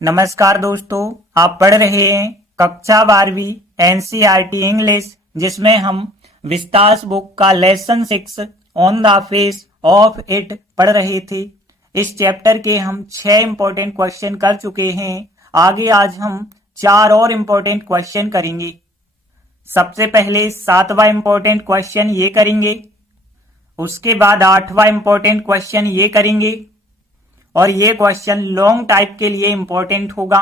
नमस्कार दोस्तों, आप पढ़ रहे हैं कक्षा 12वीं एनसीईआरटी इंग्लिश, जिसमें हम विस्तार बुक का lesson 6 on the face of it पढ़ रहे थे। इस चैप्टर के हम 6 इंपॉर्टेंट क्वेश्चन कर चुके हैं। आगे आज हम 4 और इंपॉर्टेंट क्वेश्चन करेंगे। सबसे पहले 7वां इंपॉर्टेंट क्वेश्चन ये करेंगे, उसके बाद 8वां इंपॉर्टेंट क्वेश्चन ये करेंगे और ये क्वेश्चन लॉन्ग टाइप के लिए इंपॉर्टेंट होगा।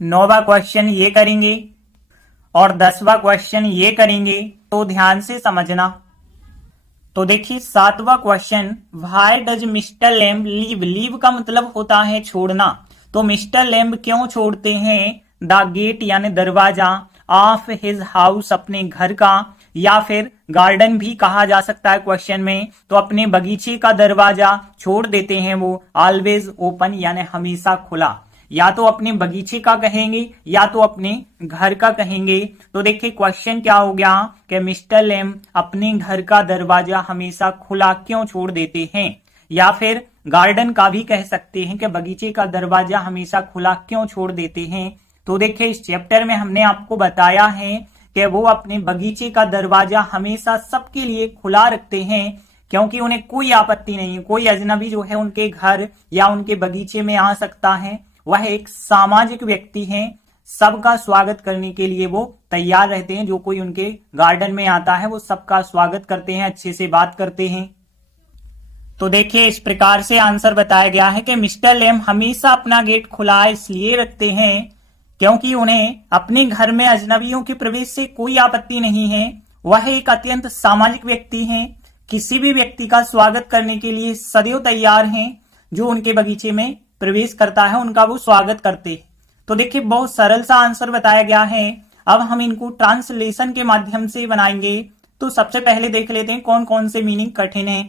9वां क्वेश्चन ये करेंगे और 10वां क्वेश्चन ये करेंगे, तो ध्यान से समझना। तो देखिए 7वां question, why does mister Lamb leave. Leave का मतलब होता है छोड़ना। तो मिस्टर लैम्ब क्यों छोड़ते हैं द गेट यानी दरवाजा ऑफ हिज हाउस, अपने घर का, या फिर गार्डन भी कहा जा सकता है क्वेश्चन में। तो अपने बगीचे का दरवाजा छोड़ देते हैं वो ऑलवेज ओपन यानी हमेशा खुला। या तो अपने बगीचे का कहेंगे या तो अपने घर का कहेंगे। तो देखिए क्वेश्चन क्या हो गया कि मिस्टर लैम्ब अपने घर का दरवाजा हमेशा खुला क्यों छोड़ देते हैं, या फिर गार्डन का भी कह सकते हैं कि बगीचे का दरवाजा हमेशा खुला क्यों छोड़ देते हैं। तो देखिए इस चैप्टर में हमने आपको बताया है कि वो अपने बगीचे का दरवाजा हमेशा सबके लिए खुला रखते हैं, क्योंकि उन्हें कोई आपत्ति नहीं है। कोई अजनबी जो है उनके घर या उनके बगीचे में आ सकता है। वह एक सामाजिक व्यक्ति हैं, सबका स्वागत करने के लिए वो तैयार रहते हैं। जो कोई उनके गार्डन में आता है वो सबका स्वागत करते हैं, अच्छे से बात करते हैं। तो देखिए इस प्रकार से आंसर बताया गया है कि मिस्टर लैम्ब हमेशा अपना गेट खुला इसलिए रखते हैं क्योंकि उन्हें अपने घर में अजनबियों के प्रवेश से कोई आपत्ति नहीं है। वह एक अत्यंत सामाजिक व्यक्ति हैं, किसी भी व्यक्ति का स्वागत करने के लिए सदैव तैयार हैं। जो उनके बगीचे में प्रवेश करता है उनका वो स्वागत करते हैं। तो देखिए बहुत सरल सा आंसर बताया गया है। अब हम इनको ट्रांसलेशन के माध्यम से बनाएंगे। तो सबसे पहले देख लेते हैं कौन कौन से मीनिंग कठिन है।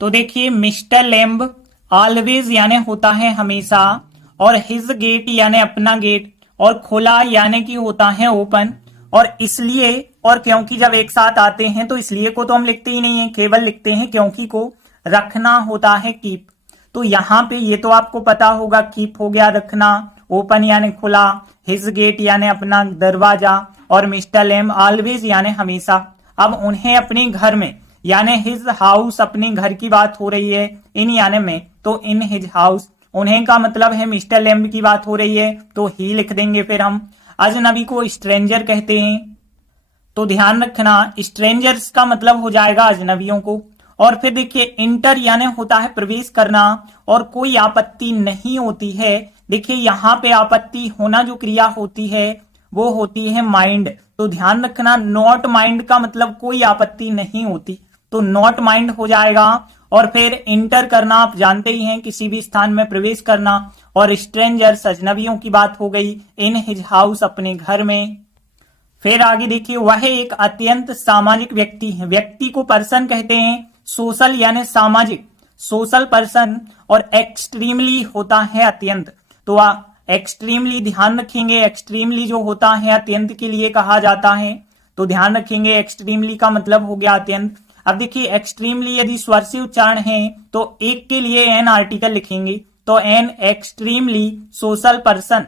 तो देखिए मिस्टर लैम्ब ऑलवेज यानी होता है हमेशा, और हिज गेट यानी अपना गेट, और खुला यानी कि होता है ओपन, और इसलिए और क्योंकि जब एक साथ आते हैं तो इसलिए को तो हम लिखते ही नहीं है, केवल लिखते हैं क्योंकि को। रखना होता है कीप। तो यहाँ पे ये तो आपको पता होगा, कीप हो गया रखना, ओपन यानी खुला, हिज गेट यानी अपना दरवाजा, और मिस्टर लैम्ब ऑलवेज यानी हमेशा। अब उन्हें अपने घर में यानी हिज हाउस, अपने घर की बात हो रही है, इन यानी में, तो इन हिज हाउस। उन्हें का मतलब है मिस्टर लैम्ब की बात हो रही है तो ही लिख देंगे। फिर हम अजनबी को स्ट्रेंजर कहते हैं, तो ध्यान रखना स्ट्रेंजर्स का मतलब हो जाएगा अजनबियों को। और फिर देखिए इंटर यानी होता है प्रवेश करना, और कोई आपत्ति नहीं होती है। देखिए यहाँ पे आपत्ति होना जो क्रिया होती है वो होती है माइंड। तो ध्यान रखना नॉट माइंड का मतलब कोई आपत्ति नहीं होती, तो नॉट माइंड हो जाएगा। और फिर इंटर करना आप जानते ही हैं, किसी भी स्थान में प्रवेश करना, और स्ट्रेंजर्स अजनबियों की बात हो गई, इन हिज हाउस अपने घर में। फिर आगे देखिए वह एक अत्यंत सामाजिक व्यक्ति है। व्यक्ति को पर्सन कहते हैं, सोशल यानी सामाजिक, सोशल पर्सन, और एक्सट्रीमली होता है अत्यंत। तो एक्सट्रीमली ध्यान रखेंगे, एक्सट्रीमली जो होता है अत्यंत के लिए कहा जाता है। तो ध्यान रखेंगे एक्सट्रीमली का मतलब हो गया अत्यंत। अब देखिए एक्सट्रीमली यदि स्वर से उच्चारण है तो एक के लिए एन आर्टिकल लिखेंगे, तो एन एक्सट्रीमली सोशल पर्सन।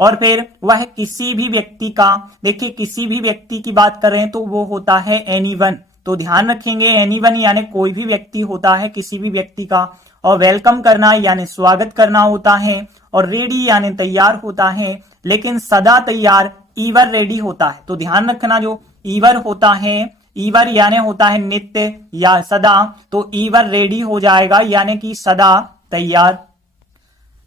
और फिर वह किसी भी व्यक्ति का, देखिए किसी भी व्यक्ति की बात कर रहे हैं तो वो होता है एनीवन। तो ध्यान रखेंगे एनीवन यानी कोई भी व्यक्ति होता है, किसी भी व्यक्ति का। और वेलकम करना यानी स्वागत करना होता है, और रेडी यानी तैयार होता है, लेकिन सदा तैयार ईवर रेडी होता है। तो ध्यान रखना जो ईवर होता है, ईवर यानी होता है नित्य या सदा, तो ईवर रेडी हो जाएगा यानी कि सदा तैयार।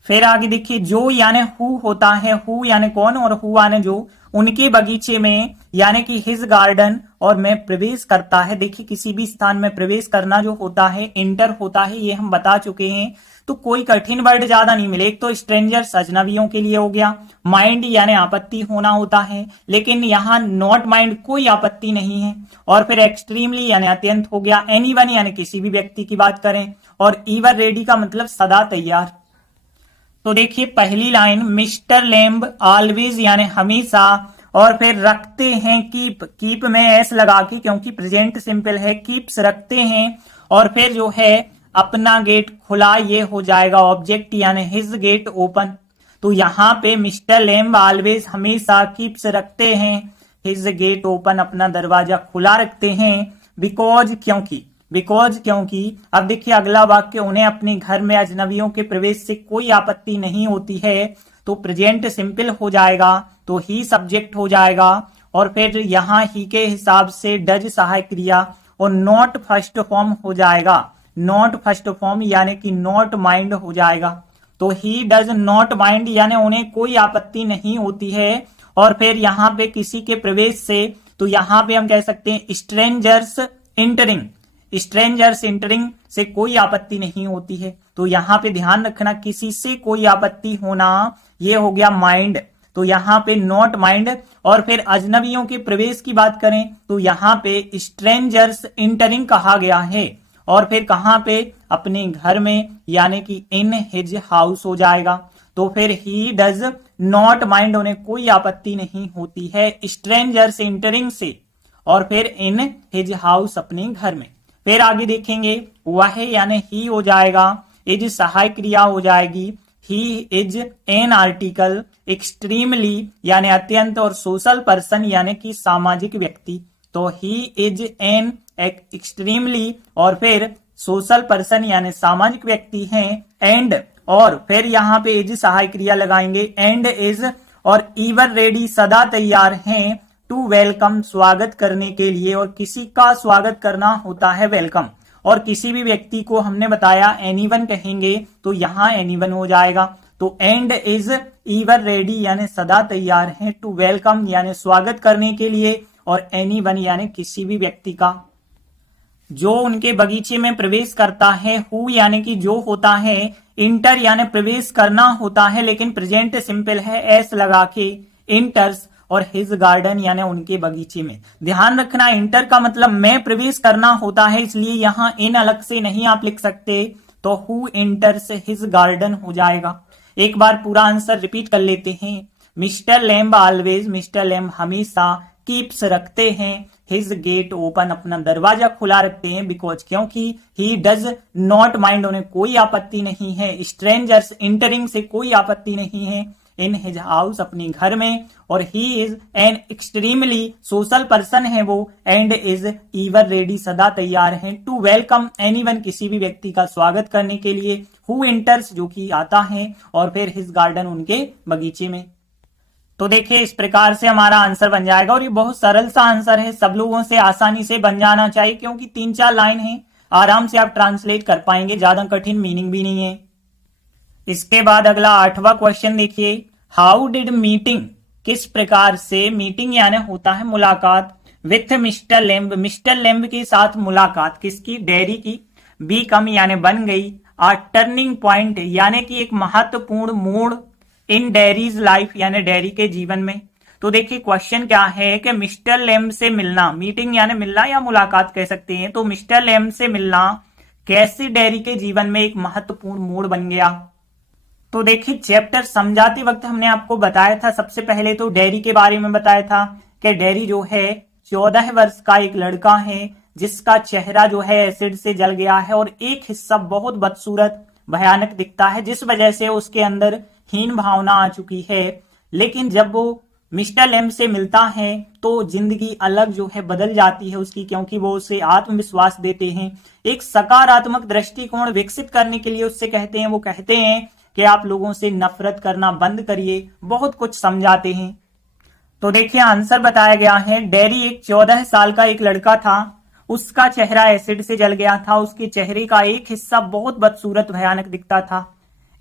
फिर आगे देखिए जो यानी हु होता है, हु यानी कौन, और हु यानी जो, उनके बगीचे में यानी कि हिज गार्डन, और में प्रवेश करता है। देखिए किसी भी स्थान में प्रवेश करना जो होता है इंटर होता है, ये हम बता चुके हैं। तो कोई कठिन वर्ड ज्यादा नहीं मिले। एक तो स्ट्रेंजर्स अजनबियों के लिए हो गया, माइंड यानी आपत्ति होना होता है, लेकिन यहाँ नॉट माइंड कोई आपत्ति नहीं है। और फिर एक्सट्रीमली यानी अत्यंत हो गया, एनीवन यानी किसी भी व्यक्ति की बात करें, और ईवर रेडी का मतलब सदा तैयार। तो देखिए पहली लाइन, मिस्टर लैम्ब ऑलवेज यानी हमेशा, और फिर रखते हैं कीप, कीप में एस लगा के क्योंकि प्रेजेंट सिंपल है, कीप्स रखते हैं। और फिर जो है अपना गेट खुला, ये हो जाएगा ऑब्जेक्ट यानी हिज गेट ओपन। तो यहाँ पे मिस्टर लेम्ब ऑलवेज हमेशा कीप्स रखते हैं हिज गेट ओपन, अपना दरवाजा खुला रखते हैं। बिकॉज क्योंकि अब देखिए अगला वाक्य, उन्हें अपने घर में अजनबियों के प्रवेश से कोई आपत्ति नहीं होती है। तो प्रेजेंट सिंपल हो जाएगा, तो ही सब्जेक्ट हो जाएगा और फिर यहाँ ही के हिसाब से डज सहायक क्रिया और नॉट फर्स्ट फॉर्म हो जाएगा। नॉट फर्स्ट फॉर्म यानी कि नॉट माइंड हो जाएगा। तो ही डज नॉट माइंड यानी उन्हें कोई आपत्ति नहीं होती है। और फिर यहाँ पे किसी के प्रवेश से, तो यहाँ पे हम कह सकते हैं स्ट्रेंजर्स इंटरिंग, स्ट्रेंजर्स इंटरिंग से कोई आपत्ति नहीं होती है। तो यहाँ पे ध्यान रखना, किसी से कोई आपत्ति होना, ये हो गया माइंड। तो यहाँ पे नॉट माइंड। और फिर अजनबियों के प्रवेश की बात करें तो यहाँ पे स्ट्रेंजर्स इंटरिंग कहा गया है। और फिर कहाँ पे, अपने घर में, यानी कि इन हिज हाउस हो जाएगा। तो फिर ही डज नॉट माइंड, उन्हें कोई आपत्ति नहीं होती है स्ट्रेंजर्स इंटरिंग से। और फिर इन हिज हाउस, अपने घर में। फिर आगे देखेंगे, वह यानी ही हो जाएगा, इज सहायक क्रिया हो जाएगी, he is an article, extremely यानी अत्यंत, और सोशल पर्सन यानी कि सामाजिक व्यक्ति। तो ही इज एन एक्सट्रीमली और फिर सोशल पर्सन यानी सामाजिक व्यक्ति हैं। एंड, और फिर यहाँ पे इज सहायक क्रिया लगाएंगे, एंड इज और ईवर रेडी सदा तैयार हैं, टू वेलकम स्वागत करने के लिए। और किसी का स्वागत करना होता है वेलकम, और किसी भी व्यक्ति को हमने बताया एनीवन कहेंगे, तो यहाँ एनीवन हो जाएगा। तो एंड इज ईवर रेडी यानी सदा तैयार हैं, टू वेलकम यानी स्वागत करने के लिए, और एनीवन यानी किसी भी व्यक्ति का जो उनके बगीचे में प्रवेश करता है। हु यानी कि जो होता है, इंटर यानी प्रवेश करना होता है, लेकिन प्रेजेंट सिंपल है, एस लगा के इंटर्स, और हिज गार्डन यानी उनके बगीचे में। ध्यान रखना, इंटर का मतलब में प्रवेश करना होता है, इसलिए यहाँ इन अलग से नहीं आप लिख सकते। तो हु इंटर्स हिज गार्डन हो जाएगा। एक बार पूरा आंसर रिपीट कर लेते हैं। Mister lamb always, mister lamb हमेशा, कीप्स रखते हैं, हिज गेट ओपन, अपना दरवाजा खुला रखते हैं। बिकॉज क्योंकि, ही डज नॉट माइंड, उन्हें कोई आपत्ति नहीं है स्ट्रेंजर्स इंटरिंग से कोई आपत्ति नहीं है इन हिज हाउस, अपने घर में। और he is an extremely social person है वो, एंड इज ईवर रेडी सदा तैयार हैं, टू वेलकम एनीवन किसी भी व्यक्ति का स्वागत करने के लिए। हु एंटर्स जो कि आता है, और फिर हिज गार्डन उनके बगीचे में। तो देखिए इस प्रकार से हमारा आंसर बन जाएगा। और ये बहुत सरल सा आंसर है, सब लोगों से आसानी से बन जाना चाहिए, क्योंकि 3-4 लाइन है, आराम से आप ट्रांसलेट कर पाएंगे, ज्यादा कठिन मीनिंग भी नहीं है। इसके बाद अगला 8वां क्वेश्चन देखिए, हाउ डिड मीटिंग, किस प्रकार से, मीटिंग यानी होता है मुलाकात, with mister lamb, mister lamb के साथ मुलाकात, किसकी, डेयरी की, बी कम यानी बन गई, आ टर्निंग पॉइंट यानी कि एक महत्वपूर्ण मोड़, इन डेयरीज लाइफ यानी डेयरी के जीवन में। तो देखिए क्वेश्चन क्या है कि मिस्टर लेम्ब से मिलना, मीटिंग यानी मिलना या मुलाकात कह सकते हैं, तो मिस्टर लेम्ब से मिलना कैसे डेयरी के जीवन में एक महत्वपूर्ण मोड़ बन गया। तो देखिए चैप्टर समझाते वक्त हमने आपको बताया था, सबसे पहले तो डेयरी के बारे में बताया था कि डेयरी जो है 14 वर्ष का एक लड़का है जिसका चेहरा जो है एसिड से जल गया है और एक हिस्सा बहुत बदसूरत भयानक दिखता है, जिस वजह से उसके अंदर हीन भावना आ चुकी है। लेकिन जब वो मिस्टर लेम्ब से मिलता है तो जिंदगी अलग जो है बदल जाती है उसकी, क्योंकि वो उसे आत्मविश्वास देते हैं, एक सकारात्मक दृष्टिकोण विकसित करने के लिए उससे कहते हैं, वो कहते हैं कि आप लोगों से नफरत करना बंद करिए, बहुत कुछ समझाते हैं। तो देखिए आंसर बताया गया है, डेरी एक 14 साल का एक लड़का था, उसका चेहरा एसिड से जल गया था, उसके चेहरे का एक हिस्सा बहुत बदसूरत भयानक दिखता था।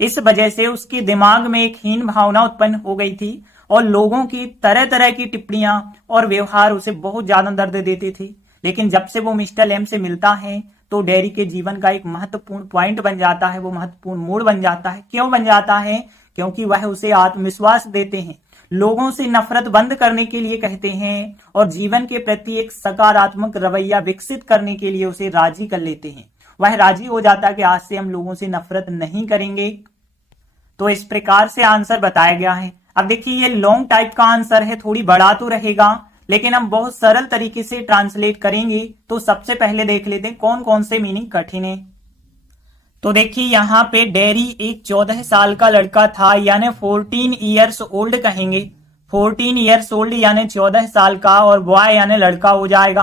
इस वजह से उसके दिमाग में एक हीन भावना उत्पन्न हो गई थी और लोगों की तरह तरह की टिप्पणियां और व्यवहार उसे बहुत ज्यादा दर्द देते थे। लेकिन जब से वो मिस्टर लेम्ब से मिलता है तो डेरी के जीवन का एक महत्वपूर्ण पॉइंट बन जाता है, वो महत्वपूर्ण मोड़ बन जाता है। क्यों बन जाता है? क्योंकि वह उसे आत्मविश्वास देते हैं, लोगों से नफरत बंद करने के लिए कहते हैं और जीवन के प्रति एक सकारात्मक रवैया विकसित करने के लिए उसे राजी कर लेते हैं। वह राजी हो जाता है कि आज से हम लोगों से नफरत नहीं करेंगे। तो इस प्रकार से आंसर बताया गया है। अब देखिए ये लॉन्ग टाइप का आंसर है, थोड़ी बड़ा तो रहेगा, लेकिन हम बहुत सरल तरीके से ट्रांसलेट करेंगे। तो सबसे पहले देख लेते हैं कौन कौन से मीनिंग कठिन है। तो देखिए यहाँ पे डेरी एक 14 साल का लड़का था, यानी 14 ईयर्स ओल्ड कहेंगे। 14 ईयर्स ओल्ड यानी 14 साल का, और बॉय यानी लड़का हो जाएगा।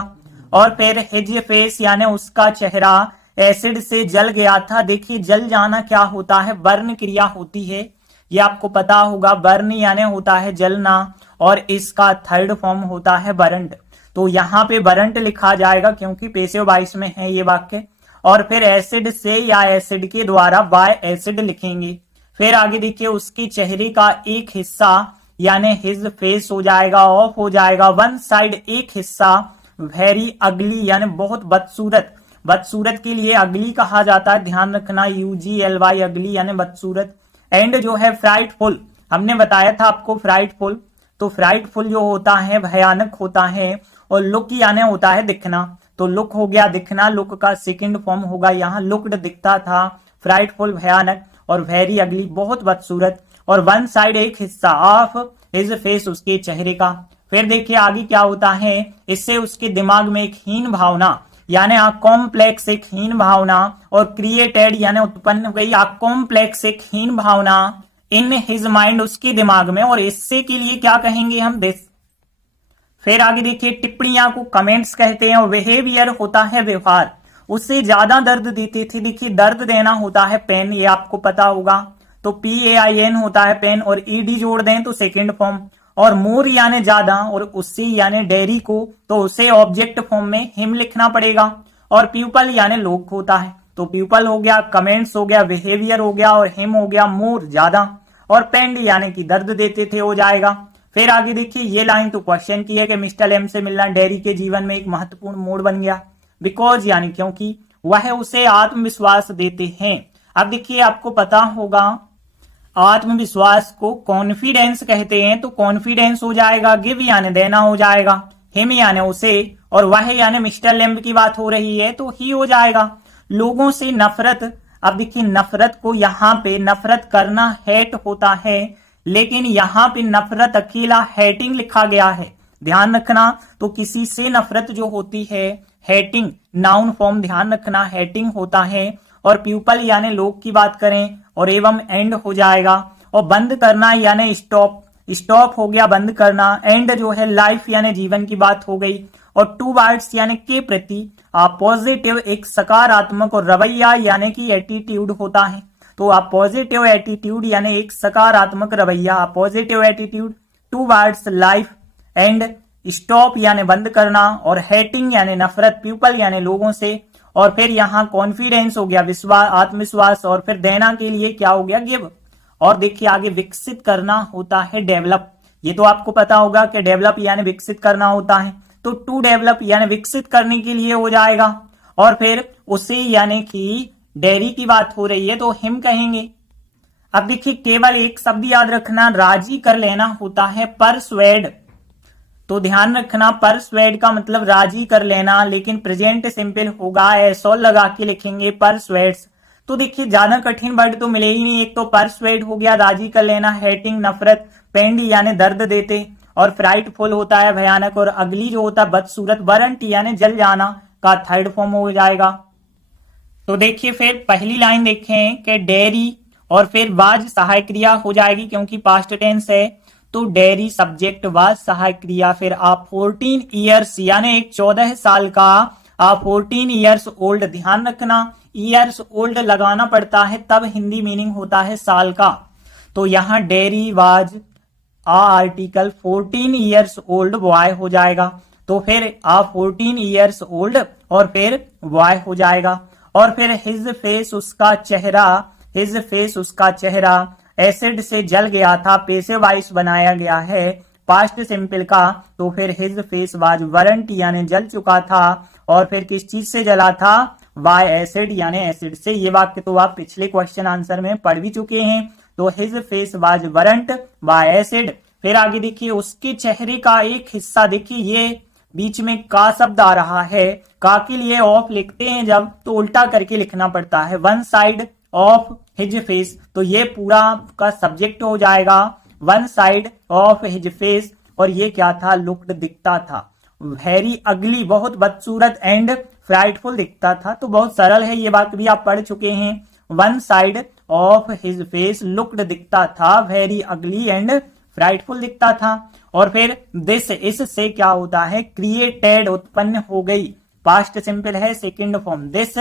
और फिर हिज फेस यानी उसका चेहरा एसिड से जल गया था। देखिए जल जाना क्या होता है, बर्न क्रिया होती है, ये आपको पता होगा। बर्न यानी होता है जलना, और इसका थर्ड फॉर्म होता है बरंट। तो यहाँ पे बरंट लिखा जाएगा क्योंकि पेसिव वॉइस में है ये वाक्य। और फिर एसिड से या एसिड के द्वारा बाय एसिड लिखेंगे। फिर आगे देखिए उसके चेहरे का एक हिस्सा यानी हिज फेस हो जाएगा, ऑफ हो जाएगा। वन साइड एक हिस्सा वेरी अगली यानी बहुत बदसूरत। बदसूरत के लिए अगली कहा जाता है, ध्यान रखना, UGLY अगली यानी बदसूरत। एंड जो है फ्राइटफुल, हमने बताया था आपको फ्राइटफुल। तो फ्राइटफुल जो होता है भयानक होता है, और लुक यानी होता है दिखना। तो लुक हो गया दिखना, लुक का सेकंड फॉर्म होगा यहाँ लुक्ड दिखता था, फ्राइटफुल भयानक, और वेरी अगली बहुत बदसूरत, और वन साइड एक हिस्सा ऑफ हिज फेस उसके चेहरे का। फिर देखिए आगे क्या होता है, इससे उसके दिमाग में एक हीन भावना यानी कॉम्प्लेक्स एक हीन भावना, और क्रिएटेड यानी उत्पन्न हो गई कॉम्प्लेक्स एक हीन भावना इन हिज माइंड उसके दिमाग में, और इससे के लिए क्या कहेंगे हम दिस। फिर आगे देखिए टिप्पणियां को कमेंट्स कहते हैं, और बिहेवियर होता है व्यवहार। उससे ज्यादा दर्द देते थे। देखिए दर्द देना होता है पेन, ये आपको पता होगा। तो PAIN होता है पेन, और ED जोड़ दें तो सेकेंड फॉर्म। और मोर यानी ज्यादा, और उससे यानी डेयरी को, तो उसे ऑब्जेक्ट फॉर्म में हिम लिखना पड़ेगा। और पीपल यानी लोग होता है, तो पीपल हो गया, कमेंट्स हो गया, बिहेवियर हो गया, और हिम हो गया मोर ज्यादा, और पेंड यानी कि दर्द देते थे हो जाएगा। फिर आगे देखिए ये लाइन तो क्वेश्चन की है कि मिस्टर लेम से मिलना डेयरी के जीवन में एक महत्वपूर्ण मोड़ बन गया। बिकॉज यानी क्योंकि वह उसे आत्मविश्वास देते हैं। अब देखिए आपको पता होगा आत्मविश्वास को कॉन्फिडेंस कहते हैं, तो कॉन्फिडेंस हो जाएगा, गिव यानी देना हो जाएगा, हिम यानी उसे, और वह यानी मिस्टर लेम्ब की बात हो रही है तो ही हो जाएगा। लोगों से नफरत, अब देखिए नफरत को यहाँ पे नफरत करना हेट होता है, लेकिन यहाँ पे नफरत अकेला हेटिंग लिखा गया है, ध्यान रखना। तो किसी से नफरत जो होती है हेटिंग, नाउन फॉर्म ध्यान रखना, हेटिंग होता है। और पीपल यानी लोग की बात करें, और एवं एंड हो जाएगा। और बंद करना यानी स्टॉप, स्टॉप हो गया बंद करना। एंड जो है लाइफ यानी जीवन की बात हो गई। और टू वर्ड्स यानी के प्रति पॉजिटिव एक सकारात्मक, और रवैया यानी कि एटीट्यूड होता है। तो आप पॉजिटिव एटीट्यूड यानी एक सकारात्मक रवैया, positive attitude. Towards life, and, stop यानी बंद करना, और हेटिंग यानी नफरत, पीपल यानी लोगों से। और फिर यहाँ कॉन्फिडेंस हो गया विश्वास, आत्मविश्वास, और फिर देना के लिए क्या हो गया गिव। और देखिए आगे विकसित करना होता है डेवलप, ये तो आपको पता होगा कि डेवलप यानी विकसित करना होता है। तो टू डेवलप यानी विकसित करने के लिए हो जाएगा। और फिर उसे यानी कि डेयरी की बात हो रही है तो हिम कहेंगे। अब देखिए केवल एक शब्द याद रखना, राजी कर लेना होता है परसुएड। तो ध्यान रखना परसुएड का मतलब राजी कर लेना, लेकिन प्रेजेंट सिंपल होगा, एसोल लगा के लिखेंगे परसुएड्स। तो देखिए ज्यादा कठिन वर्ड तो मिले ही नहीं, एक तो परसुएड हो गया राजी कर लेना, हेटिंग नफरत, पेंड यानी दर्द देते, और फ्राइटफुल होता है भयानक, और अगली जो होता है बदसूरत, बरंट यानी जल जाना का थर्ड फॉर्म हो जाएगा। तो देखिए फिर पहली लाइन देखें कि डेयरी, और फिर वाज सहायक क्रिया हो जाएगी क्योंकि पास्ट टेंस है। तो डेयरी सब्जेक्ट वाज सहायक क्रिया। फिर आप 14 ईयर्स यानी एक 14 साल का, आप 14 ईयर्स ओल्ड, ध्यान रखना ईयर्स ओल्ड लगाना पड़ता है तब हिंदी मीनिंग होता है साल का। तो यहाँ dairy was article 14 years old boy हो जाएगा। तो फिर आप 14 ईयर्स ओल्ड, और फिर बॉय हो जाएगा। और फिर हिज फेस उसका चेहरा, हिज फेस उसका चेहरा एसिड से जल गया था, पेसिव वॉइस बनाया गया है पास्ट सिंपल का। तो फिर हिज फेस वाज बर्न्ट यानी जल चुका था, और फिर किस चीज से जला था, बाय एसिड यानी एसिड से। ये वाक्य तो आप पिछले क्वेश्चन आंसर में पढ़ भी चुके हैं। तो his face was burnt by acid. फिर आगे देखिए उसके चेहरे का एक हिस्सा, देखिए ये बीच में का शब्द आ रहा है, का के लिए ऑफ लिखते हैं जब तो उल्टा करके लिखना पड़ता है, one side of his face. तो ये पूरा का सब्जेक्ट हो जाएगा one side of his face. और ये क्या था, लुक्ड दिखता था, वेरी अगली बहुत बदसूरत, एंड फ्राइटफुल दिखता था। तो बहुत सरल है, ये बात भी आप पढ़ चुके हैं। One side of his face looked दिखता था वेरी अगली एंड फ्राइटफुल दिखता था। और फिर दिस इससे क्या होता है, क्रिएटेड उत्पन्न हो गई, पास्ट सिंपल है सेकंड फॉर्म, दिस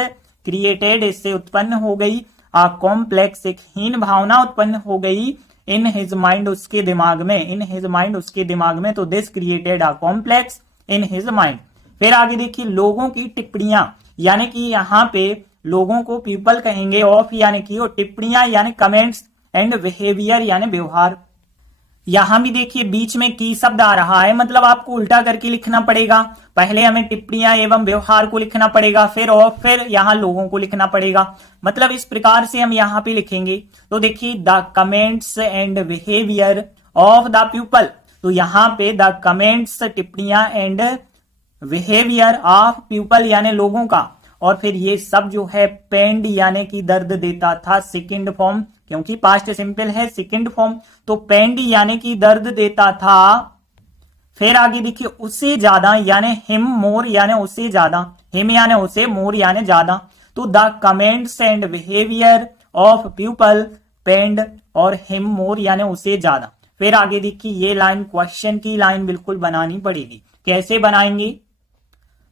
क्रिएटेड इससे उत्पन्न हो गई, आ कॉम्प्लेक्स एक हीन भावना उत्पन्न हो गई, इन हिज माइंड उसके दिमाग में, इन हिज माइंड उसके दिमाग में, तो this created a complex in his mind. फिर आगे देखिए लोगों की टिप्पणियां, यानी कि यहाँ पे लोगों को पीपल कहेंगे, ऑफ यानी कि, और टिप्पणियां यानी कमेंट्स, एंड बिहेवियर यानी व्यवहार। यहां भी देखिए बीच में की शब्द आ रहा है, मतलब आपको उल्टा करके लिखना पड़ेगा, पहले हमें टिप्पणियां एवं व्यवहार को लिखना पड़ेगा, फिर और फिर यहां लोगों को लिखना पड़ेगा, मतलब इस प्रकार से हम यहां पे लिखेंगे। तो देखिए the comments and behaviour of the people, तो यहां पे द कमेंट्स टिप्पणियां एंड बिहेवियर ऑफ पीपल यानी लोगों का, और फिर ये सब जो है पेंड यानी कि दर्द देता था, सेकंड फॉर्म, क्योंकि पास्ट सिंपल है सेकंड फॉर्म, तो पेंड यानी कि दर्द देता था। फिर आगे देखिए उससे ज्यादा यानी हिम मोर यानी उससे ज्यादा, हिम यानी उसे, मोर यानी ज्यादा, तो the comments and behaviour of people pained और हिम मोर यानी उससे ज्यादा। फिर आगे देखिए ये लाइन क्वेश्चन की लाइन बिल्कुल बनानी पड़ेगी, कैसे बनाएंगे,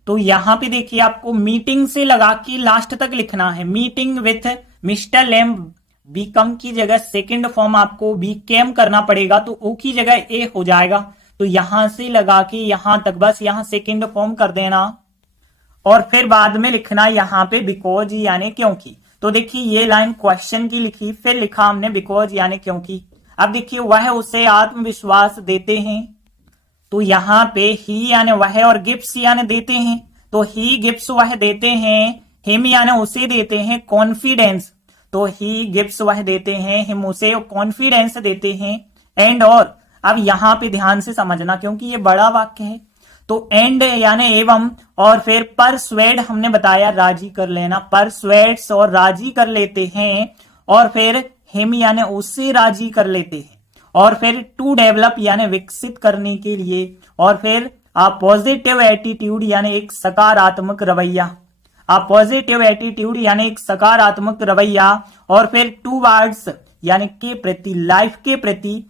तो यहां पे देखिए आपको मीटिंग से लगा के लास्ट तक लिखना है, meeting with mister Lem, become की जगह सेकंड फॉर्म आपको बीकेम करना पड़ेगा, तो ओ की जगह ए हो जाएगा, तो यहां से लगा के यहां तक बस यहां सेकंड फॉर्म कर देना, और फिर बाद में लिखना यहां पे बिकॉज यानी क्योंकि। तो देखिए ये लाइन क्वेश्चन की लिखी, फिर लिखा हमने बिकॉज यानी क्योंकि। अब देखिए वह उसे आत्मविश्वास देते हैं, तो यहां पे ही यानी वह और गिफ्ट्स यानी देते हैं, तो ही गिफ्ट्स वह देते हैं, हिम यानी उसे देते हैं कॉन्फिडेंस, तो ही गिफ्ट्स वह देते हैं, हिम उसे कॉन्फिडेंस देते हैं, एंड और। अब यहां पे ध्यान से समझना क्योंकि ये बड़ा वाक्य है, तो एंड यानी एवं, और फिर परस्वेड हमने बताया राजी कर लेना, परस्वेड्स और राजी कर लेते हैं, और फिर हिम यानी उससे राजी कर लेते हैं, और फिर टू डेवलप यानी विकसित करने के लिए, और फिर आ पॉजिटिव एटीट्यूड यानी एक सकारात्मक रवैया, आ पॉजिटिव एटीट्यूड यानी एक सकारात्मक रवैया, और फिर टू वर्ड्स यानी के प्रति, लाइफ के प्रति,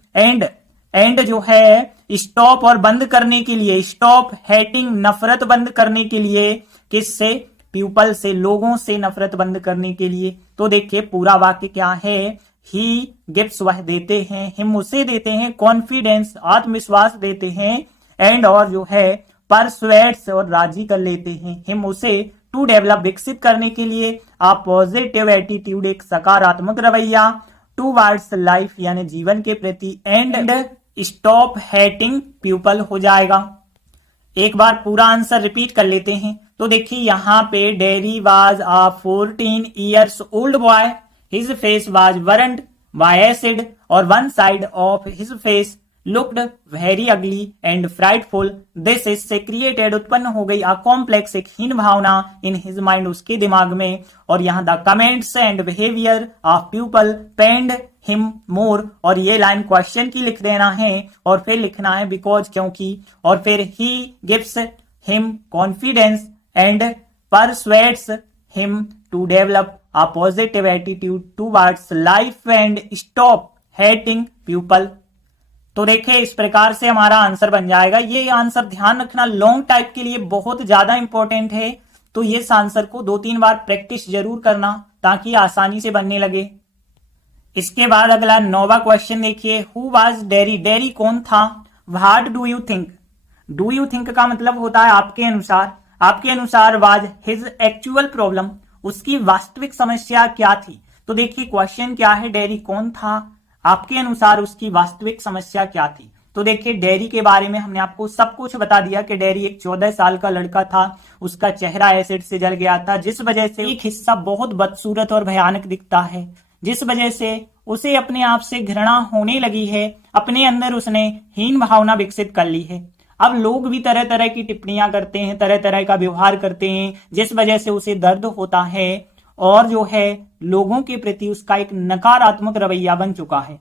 एंड जो है स्टॉप और बंद करने के लिए, स्टॉप हेटिंग नफरत बंद करने के लिए, किससे, पीपल से, लोगों से नफरत बंद करने के लिए। तो देखिए पूरा वाक्य क्या है, ही गिफ्ट्स वह देते हैं, हिम उसे देते हैं, कॉन्फिडेंस आत्मविश्वास देते हैं, एंड और जो है परसुएड्स और राजी कर लेते हैं, हिम उसे, टू डेवलप विकसित करने के लिए, आ पॉजिटिव एटीट्यूड एक सकारात्मक रवैया, टू वर्ड्स लाइफ यानी जीवन के प्रति, एंड स्टॉप हेटिंग पीपल हो जाएगा। एक बार पूरा आंसर रिपीट कर लेते हैं। तो देखिए यहाँ पे Derry was a 14 years old boy, his face was burned by acid, और one side of his face looked very ugly and frightful, this is से क्रिएटेड उत्पन्न हो गई, आ कॉम्प्लेक्स एक हीन भावना, इन हिज माइंड उसके दिमाग में, और यहाँ the comments and behaviour of people pained him more, और ये लाइन क्वेश्चन की लिख देना है, और फिर लिखना है बिकॉज क्योंकि, और फिर he gives him confidence and persuades him to develop a positive attitude towards life and stop hating people. तो देखिए इस प्रकार से हमारा आंसर बन जाएगा। ये आंसर ध्यान रखना लॉन्ग टाइप के लिए बहुत ज्यादा इंपॉर्टेंट है, तो ये आंसर को 2-3 बार प्रैक्टिस जरूर करना ताकि आसानी से बनने लगे। इसके बाद अगला 9वां क्वेश्चन देखिए, हु वाज डेरी, डेरी कौन था, what do you think, do you think का मतलब होता है आपके अनुसार, आपके अनुसार वाज हिज एक्चुअल प्रॉब्लम, उसकी वास्तविक समस्या क्या थी। तो देखिए क्वेश्चन क्या है, डेरी कौन था, आपके अनुसार उसकी वास्तविक समस्या क्या थी। तो देखिए डेरी के बारे में हमने आपको सब कुछ बता दिया कि डेरी एक 14 साल का लड़का था, उसका चेहरा एसिड से जल गया था, जिस वजह से एक हिस्सा बहुत बदसूरत और भयानक दिखता है, जिस वजह से उसे अपने आप से घृणा होने लगी है, अपने अंदर उसने हीन भावना विकसित कर ली है। अब लोग भी तरह तरह की टिप्पणियां करते हैं, तरह तरह का व्यवहार करते हैं, जिस वजह से उसे दर्द होता है, और जो है लोगों के प्रति उसका एक नकारात्मक रवैया बन चुका है।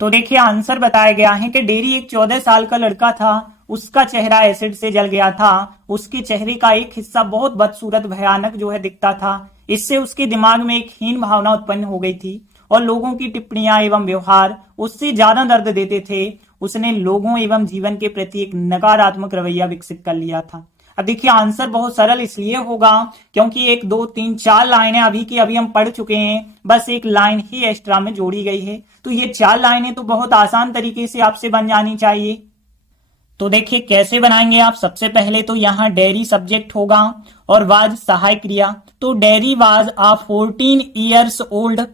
तो देखिए आंसर बताया गया है कि डेरी एक 14 साल का लड़का था, उसका चेहरा एसिड से जल गया था, उसके चेहरे का एक हिस्सा बहुत बदसूरत भयानक जो है दिखता था, इससे उसके दिमाग में एक हीन भावना उत्पन्न हो गई थी और लोगों की टिप्पणियां एवं व्यवहार उससे ज्यादा दर्द देते थे। उसने लोगों एवं जीवन के प्रति एक नकारात्मक रवैया विकसित कर लिया था। अब देखिए आंसर बहुत सरल इसलिए होगा क्योंकि 1 2 3 4 लाइनें अभी की अभी हम पढ़ चुके हैं, बस एक लाइन ही एक्स्ट्रा में जोड़ी गई है। तो ये 4 लाइनें तो बहुत आसान तरीके से आपसे बन जानी चाहिए। तो देखिए कैसे बनाएंगे आप। सबसे पहले तो यहाँ डेरी सब्जेक्ट होगा और वाज सहायक क्रिया। तो Derry was a 14 years old,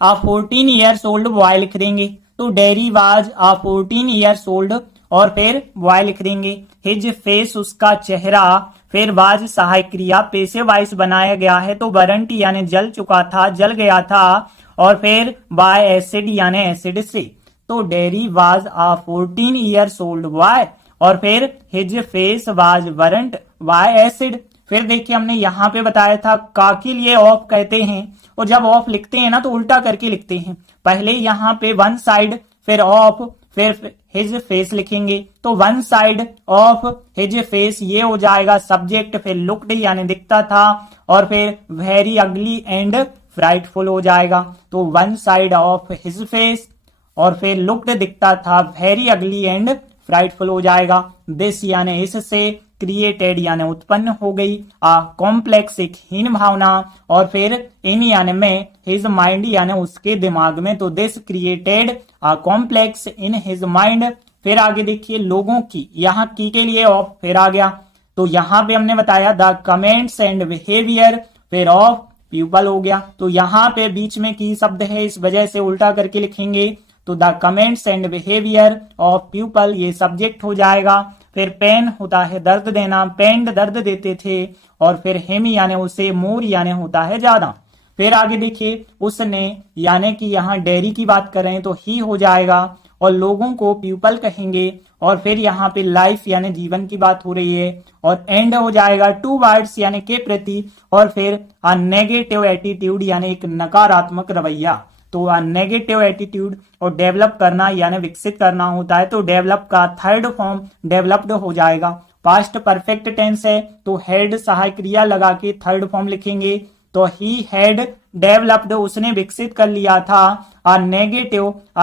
a 14 years old boy लिख देंगे। तो Derry was a 14 years old और फिर बॉय लिख देंगे। हिज फेस उसका चेहरा, फिर वाज सहायक क्रिया पेशे वाइस बनाया गया है तो वरंट यानी जल चुका था, जल गया था, और फिर बाय एसिड यानी एसिड से। तो Derry was a 14 years old boy और फिर his face was burnt by acid. फिर देखिए हमने यहाँ पे बताया था का के लिए ऑफ कहते हैं और जब ऑफ लिखते हैं ना तो उल्टा करके लिखते हैं। पहले यहाँ पे वन साइड फिर ऑफ फिर हिज फेस लिखेंगे। तो one side of his face ये हो जाएगा सब्जेक्ट, फिर लुक्ड यानी दिखता था, और फिर वेरी अगली एंड फ्राइटफुल हो जाएगा। तो one side of his face और फिर लुक्ड दिखता था, वेरी अगली एंड फ्राइटफुल हो जाएगा। दिस यानी इससे, क्रिएटेड यानी उत्पन्न हो गई, आ कॉम्प्लेक्स एक हीन भावना, और फिर इन यानी में, हिज माइंड यानी उसके दिमाग में। तो this created a complex in his mind. फिर आगे देखिए लोगों की, यहाँ की के लिए ऑफ फिर आ गया। तो यहाँ पे हमने बताया द कमेंट्स एंड बिहेवियर, फिर ऑफ पीपल हो गया। तो यहाँ पे बीच में की शब्द है, इस वजह से उल्टा करके लिखेंगे। तो the comments and behaviour of people ये सब्जेक्ट हो जाएगा। फिर पेन होता है दर्द देना, पेंड दर्द देते थे, और फिर हिम यानी उसे, मोर यानी होता है ज्यादा। फिर आगे देखिए उसने यानी कि यहाँ डेयरी की बात कर रहे हैं तो ही हो जाएगा, और लोगों को पीपल कहेंगे, और फिर यहाँ पे लाइफ यानी जीवन की बात हो रही है, और एंड हो जाएगा टू वर्ड्स यानी के प्रति, और फिर अ नेगेटिव एटीट्यूड यानी एक नकारात्मक रवैया। तो नेगेटिव एटीट्यूड और डेवलप करना यानी विकसित करना होता है। तो डेवलप का थर्ड फॉर्म डेवलप्ड हो जाएगा। पास्ट परफेक्ट टेंस है तो हेड सहायक क्रिया लगा के थर्ड फॉर्म लिखेंगे। तो ही हैड डेवलप्ड उसने विकसित कर लिया था, अ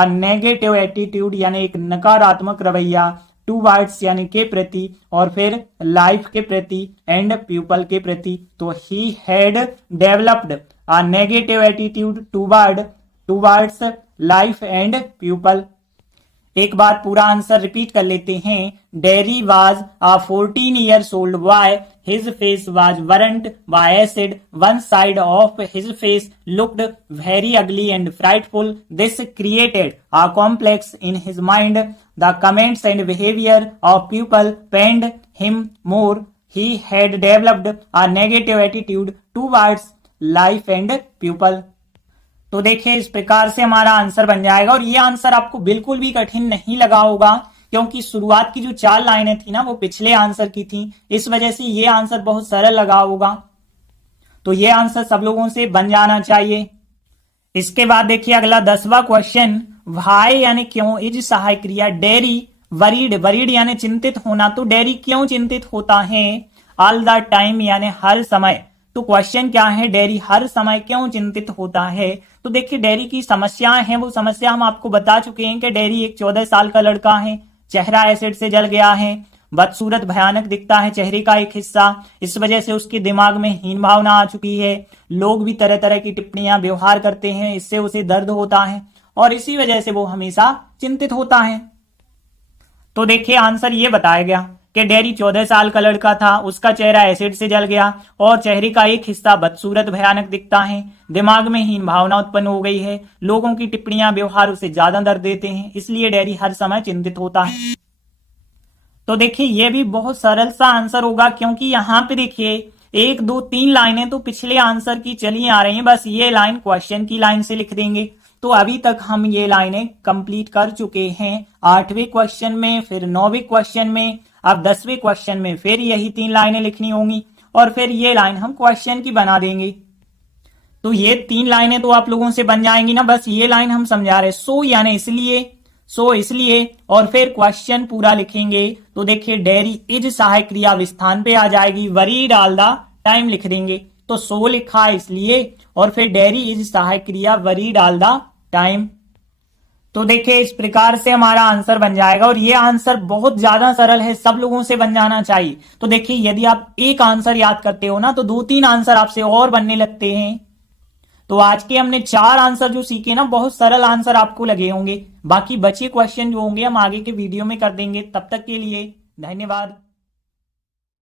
नेगेटिव एटीट्यूड यानी एक नकारात्मक रवैया, टू वर्ड्स यानी के प्रति, और फिर लाइफ के प्रति एंड पीपल के प्रति। तो he had developed a negative attitude towards life and people. एक बार पूरा आंसर रिपीट कर लेते हैं। Derry was a 14 years old boy, his face was burnt by acid, one side of his face looked very ugly and frightful, this created a complex in his mind, the comments and behaviour of people pained him more, he had developed a negative attitude towards life and people. तो देखिए इस प्रकार से हमारा answer बन जाएगा, और ये आंसर आपको बिल्कुल भी कठिन नहीं लगा होगा क्योंकि शुरुआत की जो 4 लाइनें थी ना वो पिछले आंसर की थी, इस वजह से ये आंसर बहुत सरल लगा होगा। तो ये आंसर सब लोगों से बन जाना चाहिए। इसके बाद देखिए अगला 10वां क्वेश्चन, व्हाई यानी क्यों, इज सहायक क्रिया, डेरी वरीड यानी चिंतित होना। तो डेरी क्यों चिंतित होता है, ऑल द टाइम यानी हर समय। तो क्वेश्चन क्या है, डेरी हर समय क्यों चिंतित होता है। तो देखिए डेरी की समस्याएं हैं, वो समस्या हम आपको बता चुके हैं कि डेरी एक 14 साल का लड़का है, चेहरा एसिड से जल गया है, बदसूरत भयानक दिखता है चेहरे का एक हिस्सा, इस वजह से उसके दिमाग में हीन भावना आ चुकी है, लोग भी तरह तरह की टिप्पणियां व्यवहार करते हैं, इससे उसे दर्द होता है और इसी वजह से वो हमेशा चिंतित होता है। तो देखिए आंसर ये बताया गया कि डेरी 14 साल का लड़का था, उसका चेहरा एसिड से जल गया और चेहरे का एक हिस्सा बदसूरत भयानक दिखता है, दिमाग में हीन भावना उत्पन्न हो गई है, लोगों की टिप्पणियां व्यवहार उसे ज्यादा दर्द देते हैं, इसलिए डेरी हर समय चिंतित होता है। तो देखिए ये भी बहुत सरल सा आंसर होगा क्योंकि यहाँ पे देखिए 1 2 3 लाइनें तो पिछले आंसर की चली आ रही हैं, बस ये लाइन क्वेश्चन की लाइन से लिख देंगे। तो अभी तक हम ये लाइनें कंप्लीट कर चुके हैं, 8वें क्वेश्चन में, फिर 9वें क्वेश्चन में, अब 10वें क्वेश्चन में फिर यही 3 लाइनें लिखनी होंगी और फिर ये लाइन हम क्वेश्चन की बना देंगे। तो ये 3 लाइनें तो आप लोगों से बन जाएंगी ना, बस ये लाइन हम समझा रहे, सो यानी इसलिए और फिर क्वेश्चन पूरा लिखेंगे। तो देखिए डेरी इज सहायक क्रिया विस्थान पे आ जाएगी, वरी डाल द टाइम लिख देंगे। तो सो लिखा है इसलिए, और फिर डेयरी इज सहायक क्रिया, वरी डाल द टाइम। तो देखिए इस प्रकार से हमारा आंसर बन जाएगा, और ये आंसर बहुत ज्यादा सरल है, सब लोगों से बन जाना चाहिए। तो देखिए यदि आप एक आंसर याद करते हो ना तो 2-3 आंसर आपसे और बनने लगते हैं। तो आज के हमने 4 आंसर जो सीखे ना, बहुत सरल आंसर आपको लगे होंगे। बाकी बचे क्वेश्चन जो होंगे हम आगे के वीडियो में कर देंगे। तब तक के लिए धन्यवाद।